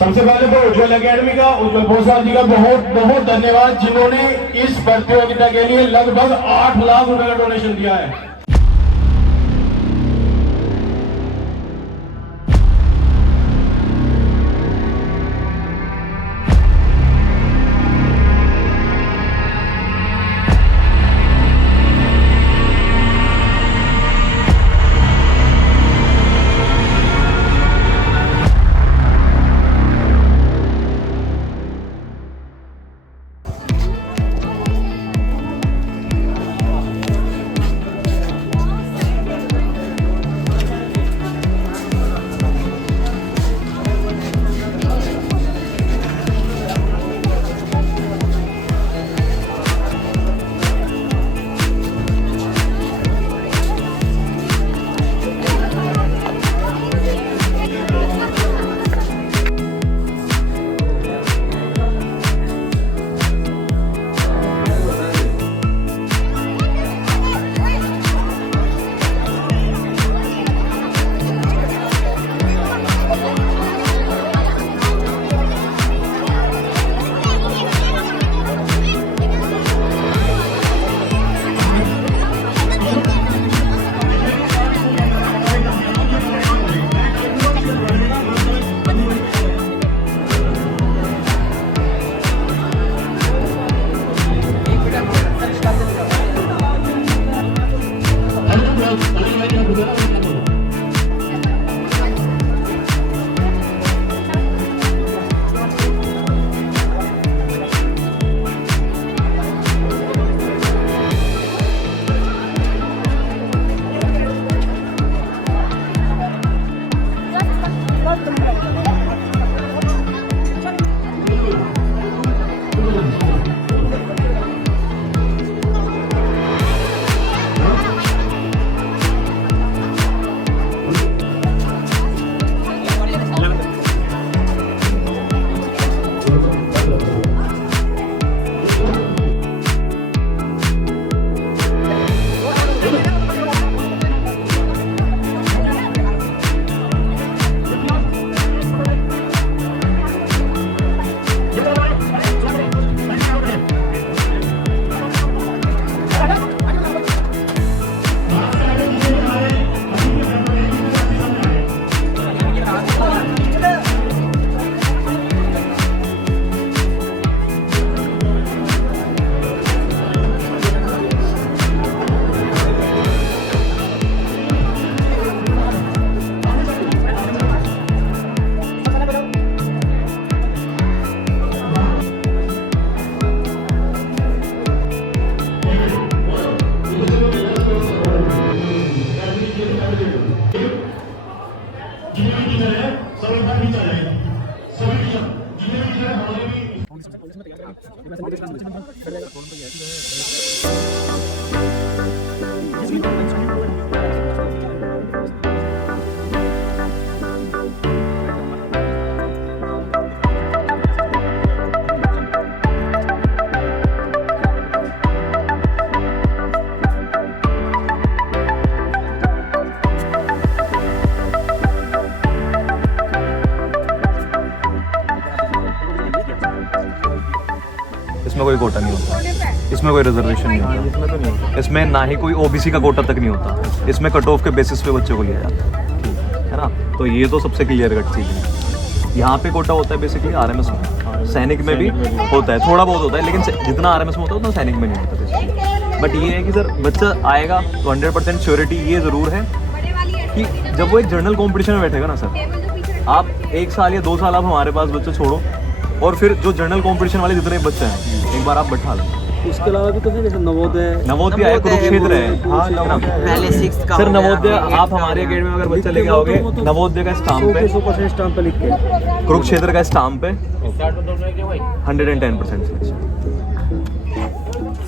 सबसे पहले तो उज्जवल एकेडमी का, उज्जवल भोसवाल जी का बहुत बहुत धन्यवाद, जिन्होंने इस प्रतियोगिता के लिए लगभग 8 लाख रुपए का डोनेशन दिया है। इसमें कोई कोटा नहीं होता, इसमें कोई रिजर्वेशन नहीं होता, इसमें ना ही कोई ओबीसी का कोटा तक नहीं होता, इसमें कट ऑफ के बेसिस पे बच्चों को लिया जाता है ना। तो ये तो सबसे क्लियर कट चीज़ है। यहाँ पे कोटा होता है बेसिकली आरएमएस में, सैनिक में भी होता है, थोड़ा बहुत होता है, लेकिन जितना आरएमएस में होता है उतना सैनिक में नहीं होता बेसिकली। बट ये है कि सर बच्चा आएगा तो 100% श्योरिटी ये ज़रूर है कि जब वो एक जनरल कॉम्पिटिशन में बैठेगा ना सर, आप 1 साल या 2 साल आप हमारे पास बच्चे छोड़ो, और फिर जो जनरल कंपटीशन वाले जितने बच्चे हैं एक बार आप बैठा लो। उसके अलावा भी तो है, जैसे नवोदय है, कुरुक्षेत्र है, पहले 6th का सर नवोदय आप हमारी अकेडमी में अगर बच्चा लेके आओगे, नवोदय का स्टाम्प है, 100% स्टाम्प पे लिख के, कुरुक्षेत्र का स्टाम्प है, 110% सिलेक्शन।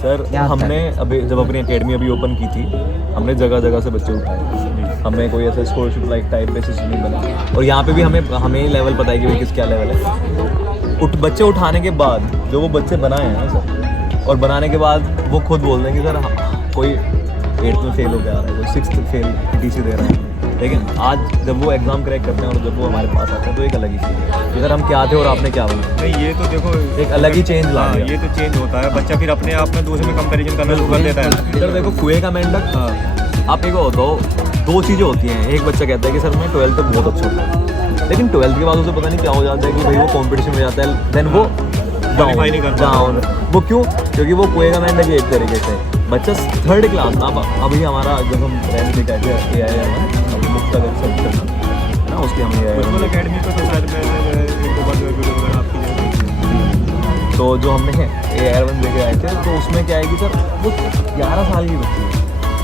सर हमने अभी जब अपनी एकेडमी अभी ओपन की थी, हमने जगह जगह से बच्चे उठाए, हमें कोई ऐसा स्कॉलरशिप लाइक टाइप बेसिस नहीं बना, और यहाँ पे भी हमें लेवल पता है कि भाई किस क्या लेवल है। बच्चे उठाने के बाद जो वो बच्चे बनाए हैं सर, और बनाने के बाद वो खुद बोल देंगे सर कोई 8th में फेल हो गया, कोई 6th फेल टीसी दे रहा है, लेकिन आज जब वो एग्ज़ाम क्रैक करते हैं और जब वो हमारे पास आते हैं तो एक अलग ही चीज़ है। इधर हम क्या थे और आपने क्या बना, नहीं ये तो देखो एक अलग ही चेंज ला हाँ, दिया। ये तो चेंज होता है, बच्चा फिर अपने आप में दूसरे में कंपैरिजन करना शुरू कर देता है। इधर देखो कुएं का मेंढक। हाँ आप एक दो चीज़ें होती हैं। एक बच्चा कहता है कि सर मैं 12th तक बहुत अच्छा था, लेकिन 12th के बाद उसे पता नहीं क्या हो जाता है कि भाई वो कंपटीशन में जाता है, देन वो Qualify नहीं कर पाता। डाउन। वो क्यों? क्योंकि वो कुएं का मेंढक है एक तरीके से। बच्चा 3rd क्लास में, अब अभी हमारा जब हम रैंक लेकर आए थे AI ना उसकी हमने बिल्कुल अकेडमी पे तो शायद मैं एक दो बार वीडियो वगैरह आपकी तो जो हमने AI लेके आए थे तो उसमें क्या है कि सर वो 11 साल की बच्ची है,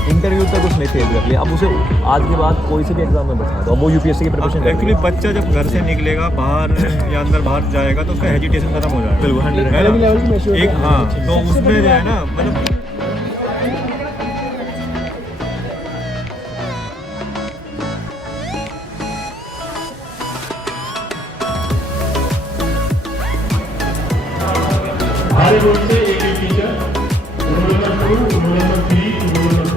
इंटरव्यू तक उसने फेल कर लिया। अब उसे आज के बाद कोई से भी एग्जाम में बैठा दो, अब वो यूपीएससी की प्रिपरेशन कर एक्चुअली बच्चा जब घर से निकलेगा बाहर या अंदर बाहर जाएगा तो उसका हेजिटेशन खत्म हो जाएगा। बिल्कुल, 100 है ना? लेवल की maturity एक हाँ, तो उसमें जो है ना मतलब हमारे बोर्ड से एक teacher, roll number 2, roll number 3, roll number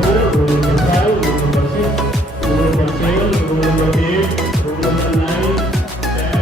4, roll number 5, roll number 6, roll number 7, roll number 8, roll number 9, 10।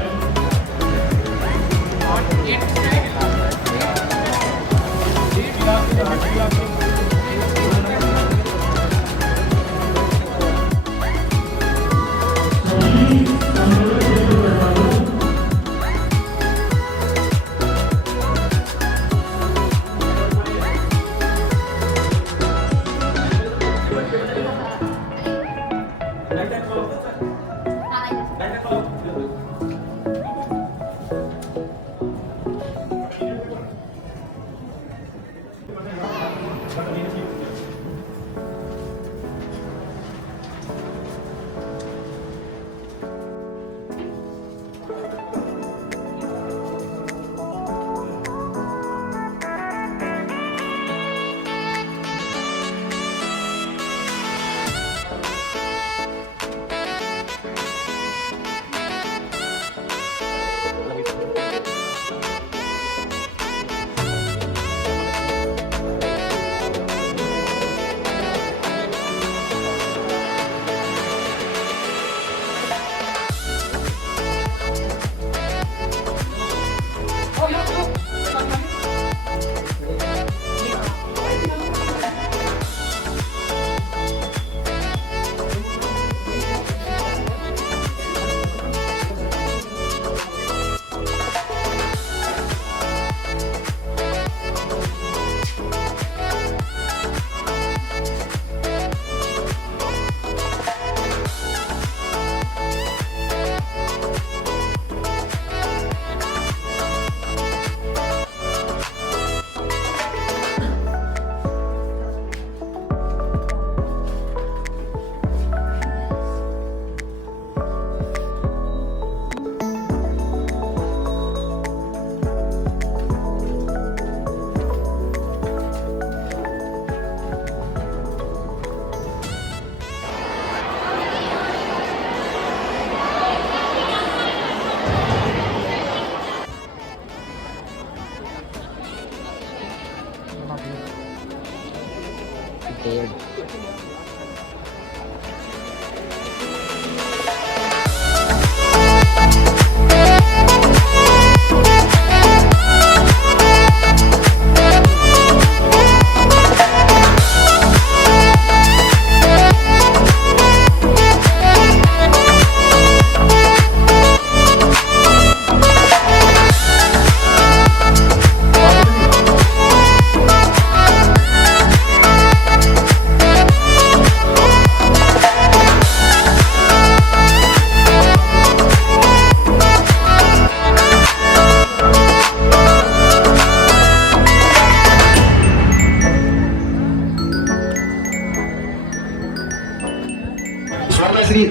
Shri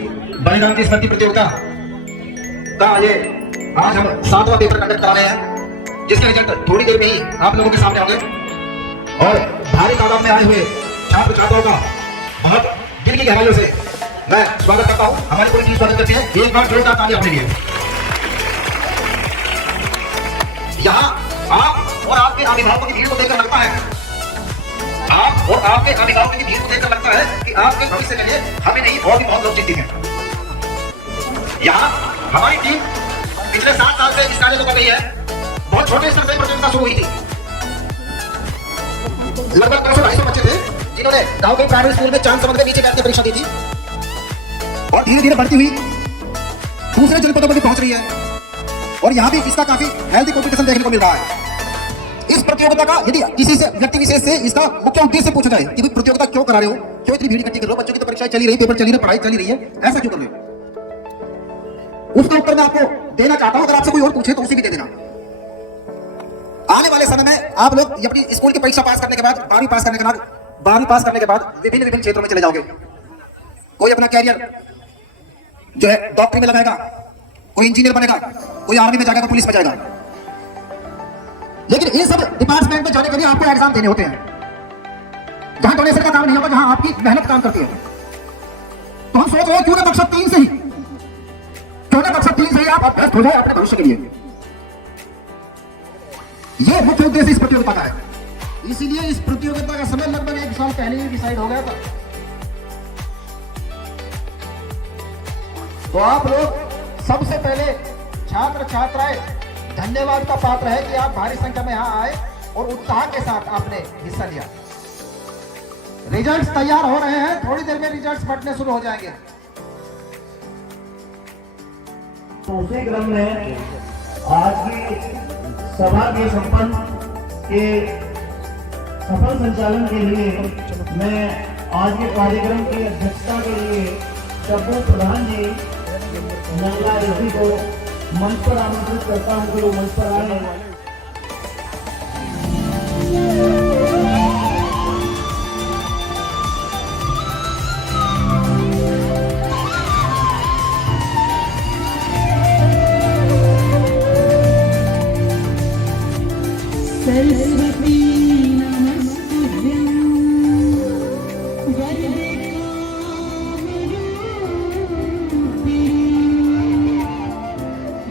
बलिदान स्मृति प्रतियोगिता का ये आज हम 7वां पेपर कंडक्ट कर रहे हैं, जिसके रिजल्ट थोड़ी देर में ही आप लोगों के सामने होंगे। और भारी तादाद में आए हुए छात्र छात्राओं का बहुत दिल की गहराइयों से मैं स्वागत करता हूँ। हमारी पूरी टीम स्वागत करती है। एक बार जोरदार ताली अपने लिए। यहाँ आप और आपके अभिभावकों की भीड़ को देखकर लगता है आप और आपके अभिभावकों की भीड़ को देखकर लगता है कि आपके भविष्य के लिए हमें नहीं और भी बहुत लोग चिंतित हैं। यहाँ हमारी टीम पिछले 7 साल से इस कार्य को कर रही है। बहुत छोटे स्तर से प्रतियोगिता शुरू हुई थी। लगभग 200-250 बच्चे थे जिन्होंने गांव के प्राइमरी स्कूल में चांद समझ के नीचे बैठ के परीक्षा दी थी और धीरे धीरे बढ़ती हुई दूसरे जनपदों पर भी पहुंच रही है और यहाँ भी इसका काफी हेल्दी कॉम्पिटिशन देखने को मिल रहा है। इस प्रतियोगिता का यदि किसी से व्यक्ति विशेष से इसका मुख्य उद्देश्य पूछा जाए कि प्रतियोगिता क्यों करा रहे हो, क्यों इतनी भीड़ इकट्ठी कर रहे हो, बच्चों की तो परीक्षाएं चली रही, पेपर चली रही, पढ़ाई चली रही है, ऐसा क्यों कर रहे हो, उसका उत्तर मैं आपको देना चाहता हूं। अगर आपसे कोई और पूछे तो उसे भी दे देना। आने वाले समय में आप लोग अपनी स्कूल की परीक्षा पास करने के बाद 12वीं पास करने के बाद विभिन्न क्षेत्रों में चले जाओगे। कोई अपना कैरियर जो है डॉक्टरी में लगाएगा, कोई इंजीनियर बनेगा, कोई आर्मी में जाएगा, कोई पुलिस में जाएगा। लेकिन इन सब डिपार्टमेंट में जाने के लिए आपको एग्जाम देने होते हैं जहां डोनेशन का काम नहीं होगा, जहां आपकी मेहनत काम करती है। तो हम सोच रहे हैं क्यों ना कक्षा 3 से ही आप अभ्यस्त हो जाए अपने भविष्य के लिए। यह मुख्य उद्देश्य इस प्रतियोगिता का है। इसीलिए इस प्रतियोगिता का समय लगभग 1 साल पहले ही डिसाइड हो गया था। तो आप लोग सबसे पहले छात्र छात्राएं धन्यवाद का पात्र है कि आप भारी संख्या में यहाँ आए और उत्साह के साथ आपने हिस्सा लिया। रिजल्ट्स तैयार हो रहे हैं, थोड़ी देर में रिजल्ट्स फटने शुरू हो जाएंगे। उसी क्रम में आज की सभा के संपन्न के सफल संचालन के लिए मैं आज के कार्यक्रम की अध्यक्षता के लिए शब्बू प्रधान जी नंगला एसडी को मंच पर आमंत्रित करता हूं कि वो मंच पर आए। सरस्वती नमस्तुभ्यं वरदे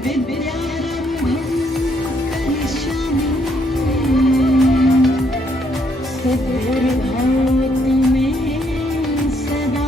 विद्यारंभं करिष्यामि सिद्धिर्भवतु मे सदा।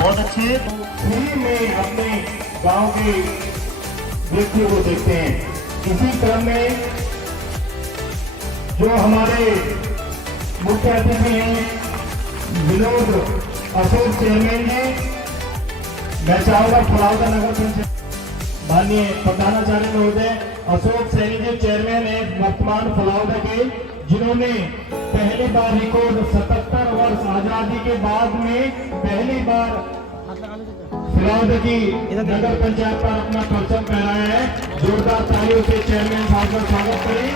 बहुत अच्छे फ्री में अपने गांव के व्यक्तियों को देखते हैं। इसी क्रम में जो हमारे मुख्य अतिथि हैं विनोद अशोक चेयरमैन जी, मैं चाहूंगा फलावदा नगर पंचायत माननीय प्रधानाचार्य महोदय अशोक सैनी जी चेयरमैन है वर्तमान फलावदा के, जिन्होंने पहली बार रिकॉर्ड 77 वर्ष आजादी के बाद में पहली बार फलावदा की नगर पंचायत पर अपना परचम फहराया है। जोरदार तालियों से चेयरमैन साहब का स्वागत करें।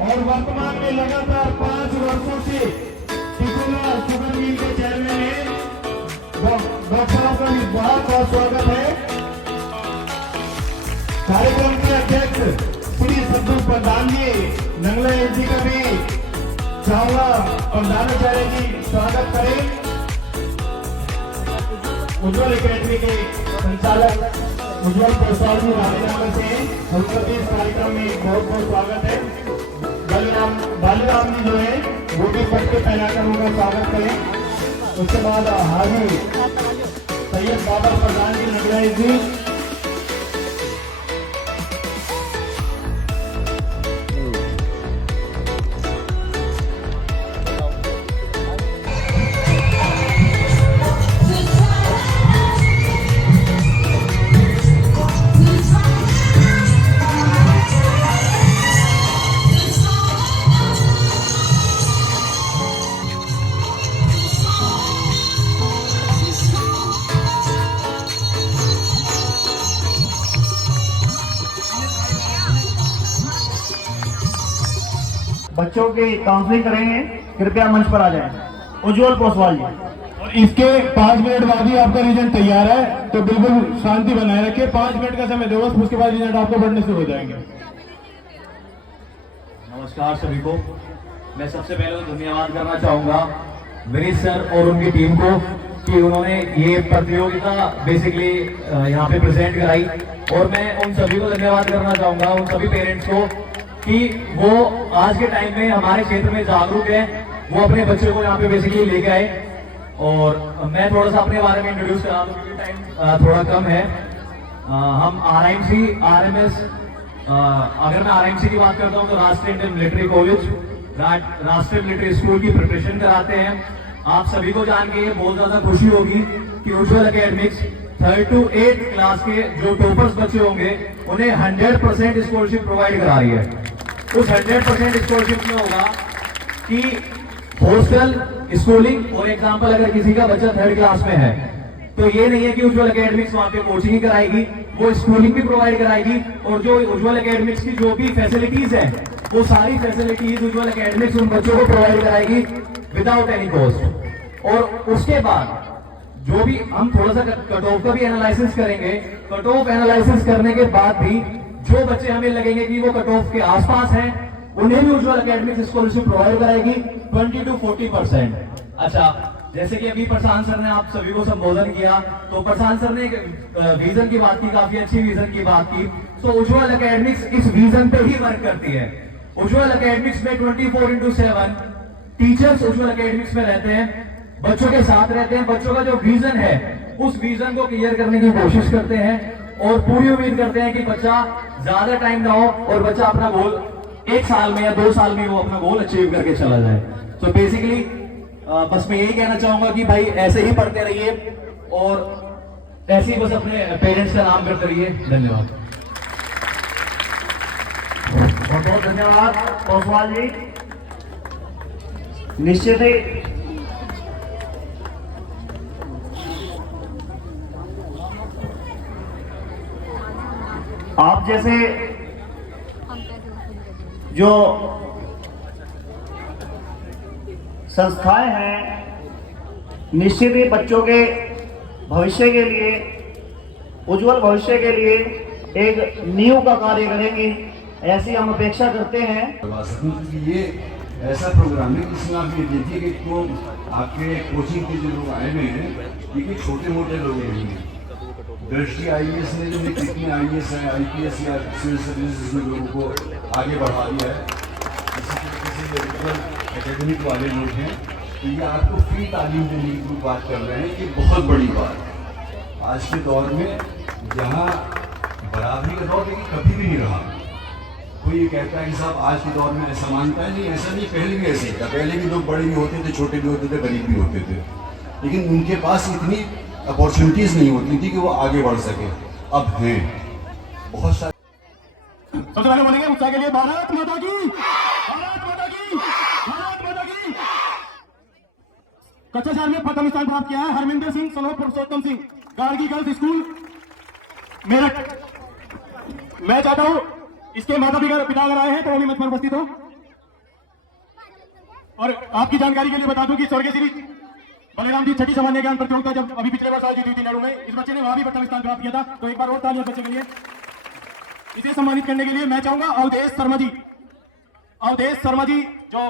और वर्तमान में लगातार 5 वर्षों से टिकोला शुगर मिल के चेयरमैन है डॉक्टर साहब का भी बहुत बहुत स्वागत है। कार्यक्रम के अध्यक्ष श्री सद्दू प्रधान जी नंगला एसडी का भी चाहूंगा प्रधानाचार्य जी स्वागत करें। उज्ज्वल अकेडमी के संचालक उज्ज्वल प्रसाद जी रानीनगर से उनका भी इस कार्यक्रम में बहुत बहुत स्वागत है। बालीराम जी जो है वो भी पट्टे पहनाकर उनका स्वागत करें। उसके बाद हाजी सैयद बाबा प्रधान जी नंगला एसडी, बच्चों की काउंसलिंग करेंगे। कृपया मंच पर आ जाएं। उज्जवल पोसवाल जी। और इसके 5 मिनट बाद ही आपका रिजल्ट तैयार है, तो बिल्कुल शांति बनाए रखिए। 5 मिनट का समय दो, उसके बाद रिजल्ट आपको बढ़ने शुरू हो जाएंगे। नमस्कार सभी को। मैं सबसे पहले धन्यवाद करना चाहूँगा विनीत सर और उनकी टीम को कि उन्होंने ये प्रतियोगिता बेसिकली यहाँ पे प्रेजेंट कराई। और मैं उन सभी को धन्यवाद करना चाहूँगा, उन सभी पेरेंट्स को, कि वो आज के टाइम में हमारे क्षेत्र में जागरूक है, वो अपने बच्चे को यहाँ पे बेसिकली लेके आए। और मैं थोड़ा सा अपने बारे में इंट्रोड्यूस करा दूँ क्योंकि टाइम थोड़ा कम है। हम RIMC RMS, अगर मैं RIMC की बात करता हूँ तो राष्ट्रीय इंडियन मिलिट्री कॉलेज, राष्ट्रीय मिलिट्री स्कूल की प्रिपरेशन कराते हैं। आप सभी को जान के बहुत ज्यादा खुशी होगी कि उज्जवल academics 3rd to 8th class के जो टॉपर्स बच्चे होंगे उन्हें 100% स्कॉलरशिप प्रोवाइड करा रही है। उस 100% स्कॉलरशिप में होगा कि हॉस्टल, स्कूलिंग, और एग्जाम्पल अगर किसी का बच्चा 3rd क्लास में है तो ये नहीं है कि उज्जवल एकेडमिक्स वहां पे कोचिंग ही कराएगी, वो स्कूलिंग भी प्रोवाइड कराएगी। और जो उज्जवल एकेडमिक्स की जो भी फैसिलिटीज है वो सारी फैसिलिटीज उज्जवल एकेडमिक्स उन बच्चों को प्रोवाइड कराएगी विदाउट एनी कॉस्ट। और उसके बाद जो भी हम थोड़ा सा कट ऑफ का भी एनालिसिस करेंगे, कट ऑफ एनालिसिस करने के बाद भी जो बच्चे हमें लगेंगे कि वो कट ऑफ के आसपास हैं उन्हें भी उज्जवल एकेडमिक्स स्कॉलरशिप प्रोवाइड कराएगी 20 to 40%। अच्छा, जैसे कि अभी प्रशांत सर ने आप सभी को संबोधन किया, तो प्रशांत सर ने विजन की बात की, काफी अच्छी विजन की बात की। तो उज्जवल एकेडमिक्स इस विजन पे ही वर्क करती है। उज्जवल एकेडमिक्स में 24/7 टीचर्स उज्जवल एकेडमिक्स में रहते हैं, बच्चों के साथ रहते हैं, बच्चों का जो विजन है उस विजन को क्लियर करने की कोशिश करते हैं। और पूरी उम्मीद करते हैं कि बच्चा ज्यादा टाइम ना हो और बच्चा अपना गोल 1 साल में या 2 साल में वो अपना गोल अचीव करके चला जाए। तो बेसिकली बस मैं यही कहना चाहूंगा कि भाई ऐसे ही पढ़ते रहिए और ऐसे ही बस अपने पेरेंट्स का नाम करते रहिए। धन्यवाद। बहुत बहुत धन्यवाद पोसवाल जी। निश्चित ही आप जैसे जो संस्थाएं हैं निश्चित ही बच्चों के भविष्य के लिए, उज्जवल भविष्य के लिए एक नींव का कार्य करेंगी, ऐसी हम अपेक्षा करते हैं। ये ऐसा प्रोग्राम है जिसमें आप ये देखिए कि तो आपके कोचिंग के जो लोग आए हुए हैं ये छोटे मोटे लोग नहीं हैं। दृष्टि IAS ने जो कितने IAS है, IPS या सिविल सर्विसेज में लोगों को आगे बढ़ा दिया है। इसी तरीके से ये उज्जवल एकेडमिक वाले लोग हैं, तो ये आपको फ्री तालीम देने की बात कर रहे हैं। ये बहुत बड़ी बात है आज के दौर में, जहाँ बराबरी का दौर लेकिन कभी भी नहीं रहा। कोई ये कहता है कि साहब आज के दौर में ऐसा मानता है, नहीं ऐसा नहीं, पहले भी ऐसे था। पहले भी लोग बड़े भी होते थे, छोटे भी होते थे, गरीब भी होते थे, लेकिन उनके पास इतनी अपॉर्चुनिटीज नहीं होती थी कि वो आगे बढ़ सके। अब हैं बहुत सारे। सबसे पहले बोलेंगे उत्साह के लिए भारत माता की, भारत माता की, भारत माता की। कच्चा शहर में प्रथम स्थान प्राप्त किया है हरमिंदर सिंह सनो पुरुषोत्तम सिंह, गार्गी गर्ल्स स्कूल मेरठ। मैं चाहता हूं इसके माता पिता अगर आए हैं तो वो भी मंच पर उपस्थित हो। और आपकी जानकारी के लिए बता दूं कि स्वर्गीय श्री बलिराम जी छठी सामान्य ज्ञान प्रतियोगिता जब अभी पिछले वर्ष आयोजित हुई थी नेहरू में, इस बच्चे ने वहां भी प्रथम स्थान प्राप्त किया था। तो एक बार और तालियां बच्चे के लिए। इसे सम्मानित करने के लिए मैं चाहूंगा अवधेश शर्मा जी, अवधेश शर्मा जी जो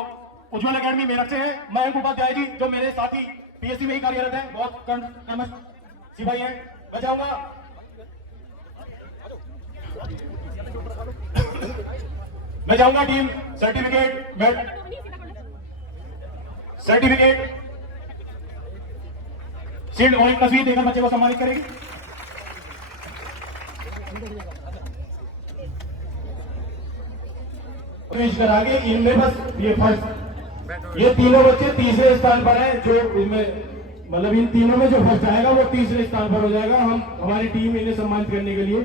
उज्जवल एकेडमी मेरठ से है, मयंक उपाध्याय जी जो मेरे साथी PSC में ही कार्यरत है, बहुत कर्मठ सिपाही हैं। मैं चाहूंगा टीम सर्टिफिकेट शील्ड और एक तस्वीर देकर बच्चे को सम्मानित करेगी। आगे इनमें बस ये तीनों बच्चे तीसरे स्थान पर हैं। जो इनमें मतलब इन तीनों में जो फर्स्ट आएगा वो तीसरे स्थान पर हो जाएगा। हमारी टीम इन्हें सम्मानित करने के लिए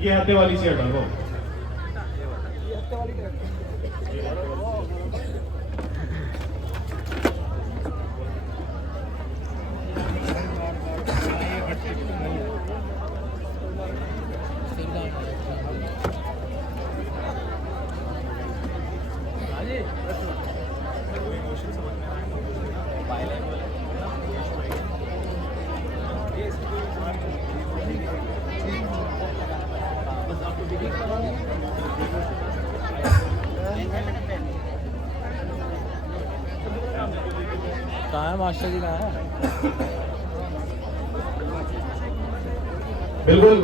ये आते वाली से हटा दो। कहाँ है मास्टर जी, कहाँ है? बिल्कुल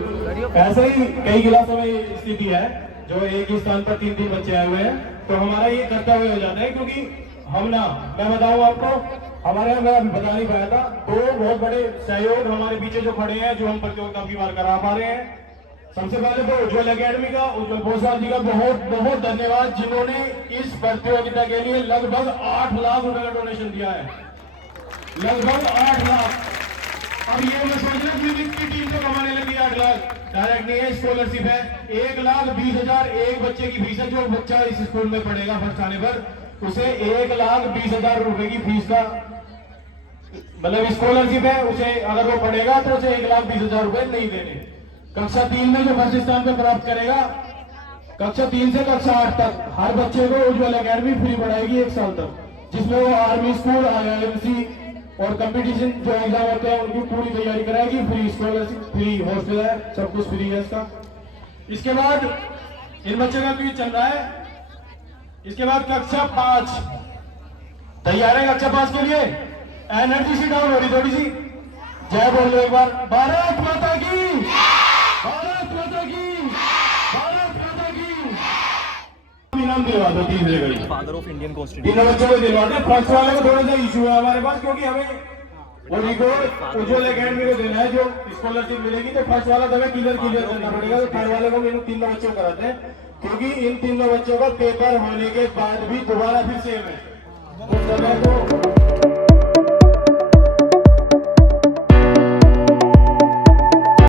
ऐसे ही कई क्लासों में स्थिति है जो एक ही स्थान पर 3 बच्चे आए हुए हैं, तो हमारा ये कर्तव्य हो जाता है, क्योंकि हम ना, मैं बताऊं आपको, हमारे यहाँ मैं अभी बता नहीं पाया था, दो बहुत बड़े सहयोग हमारे पीछे जो खड़े हैं, जो हम प्रतियोगिता की बार करा पा रहे हैं। सबसे पहले तो उज्ज्वल एकेडमी का, उज्ज्वल भोसवाल जी का बहुत बहुत धन्यवाद, जिन्होंने इस प्रतियोगिता के लिए लगभग 8 लाख रुपए का डोनेशन दिया है, लगभग 8 लाख। अब ये मैं सोच रहा हूँ की टीम तो कमाने लगी 8 लाख, डायरेक्ट नहीं है, स्कॉलरशिप है। 1,20,000 एक बच्चे की फीस है, जो बच्चा इस स्कूल में पढ़ेगा फर्स्ट आने पर, उसे 1,20,000 रुपए की फीस का मतलब स्कॉलरशिप है, उसे अगर वो पढ़ेगा तो उसे 1,20,000 रुपए नहीं देने। कक्षा 3 में जो फर्स्ट स्थान पे प्राप्त करेगा, कक्षा 3 से कक्षा 8 तक हर बच्चे को उज्ज्वल एकेडमी फ्री पढ़ाएगी 1 साल तक, जिसमें वो आर्मी स्कूल, IIMC और कंपटीशन जो एग्जाम होते हैं उनकी पूरी तैयारी कराएगी, फ्री स्कॉलरशिप, फ्री हॉस्टल है, सब कुछ फ्री है इसका। इसके बाद इन बच्चों का क्विज चल रहा है। इसके बाद कक्षा 5 तैयार है, कक्षा 5 के लिए एनर्जी सी डाउन हो रही थोड़ी सी, जय बोल लो एक बार, भारत माता की, भारत माता की, भारत माता की। इनाम दिलवा दो तीसरे का ही, फादर ऑफ इंडियन कॉन्स्टिट्यूशन। इन बच्चों को दिलवा दो। फर्स्ट वाले को थोड़ा सा इशू है हमारे पास, क्योंकि हमें वो रिकॉर्ड उज्ज्वल एकेडमी को देना है, जो स्कॉलरशिप मिलेगी, तो फर्स्ट वाला तो हमें क्लियर करना पड़ेगा। तो थर्ड वाले को इन तीनों बच्चों को कराते हैं, क्योंकि इन तीनों बच्चों का पेपर होने के बाद भी दोबारा फिर सेम है, उस समय को